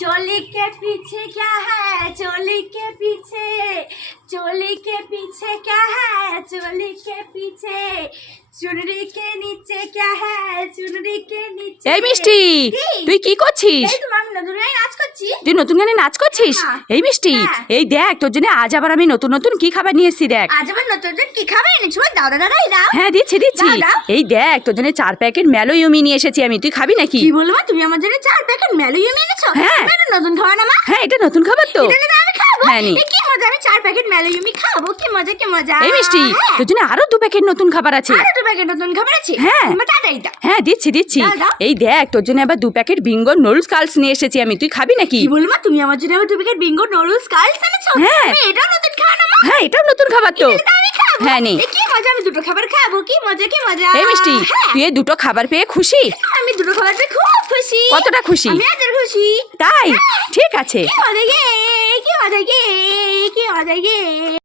चोली के पीछे क्या है चोली के पीछे चोली के पीछे क्या है चोली के पीछे चुनरी के नीचे क्या है चुनरी के नीचे এই মিষ্টি কি? তুই কি করছিস এই তোমার নতুন গায়ে নাচ করছি? তুই নতুন গানে নাচ করছিস? হ্যাঁ। এই মিষ্টি হ্যাঁ। এই দেখ তোর জন্য আজ আবার আমি নতুন নতুন কি খাবার নিয়ে এসেছি দেখ। আজ আবার নতুন নতুন কি খাবার এনেছো? দাও দাও দাও দাও। হ্যাঁ দিচ্ছি দিচ্ছি। এই দেখ তোর জন্য চার প্যাকেট ম্যালো ইউমি নিয়ে এসেছি আমি। তুই খাবি নাকি? কি বলব তুমি আমার জন্য চার প্যাকেট ম্যালোই এনেছো? হ্যাঁ। এটা নতুন খাবার না মা? হ্যাঁ এটা নতুন খাবার তো। এটা নিয়ে আমি খাব? হ্যাঁ, কি মজা আমি চার প্যাকেট ম্যালোইমি খাব? কি মজা কি মজা। এই মিষ্টি। তোর জন্য আরও দু প্যাকেট নতুন খাবার আছে। আরও দু প্যাকেট নতুন খাবার আছে? হ্যাঁ। তাড়াতাড়ি দাও। হ্যাঁ দিচ্ছি দিচ্ছি। এই দেখ তোর জন্য আবার দু প্যাকেট বিঙ্গো নুডলস কালস নিয়ে এসেছি আমি। তুই খাবি নাকি? কি বলব তুমি আমার জন্য আবার দু প্যাকেট বিঙ্গো নুডলস কালস এনেছো? হ্যাঁ। আমি এটাও নতুন না মা? হ্যাঁ এটাও নতুন খাবার তো। এটা হ্যাঁ, নে। কি মজা আমি দুটো খাবার খাব। কি মজা কি মজা। এই মিষ্টি হ্যাঁ। তুই এই দুটো খাবার পেয়ে খুশি? আমি দুটো খাবার পেয়ে খুব খুশি। কতটা খুশি? আমি হাজার খুশি। তাই? ঠিক আছে। কি মজা গে কি মজা গে কি মজা গে।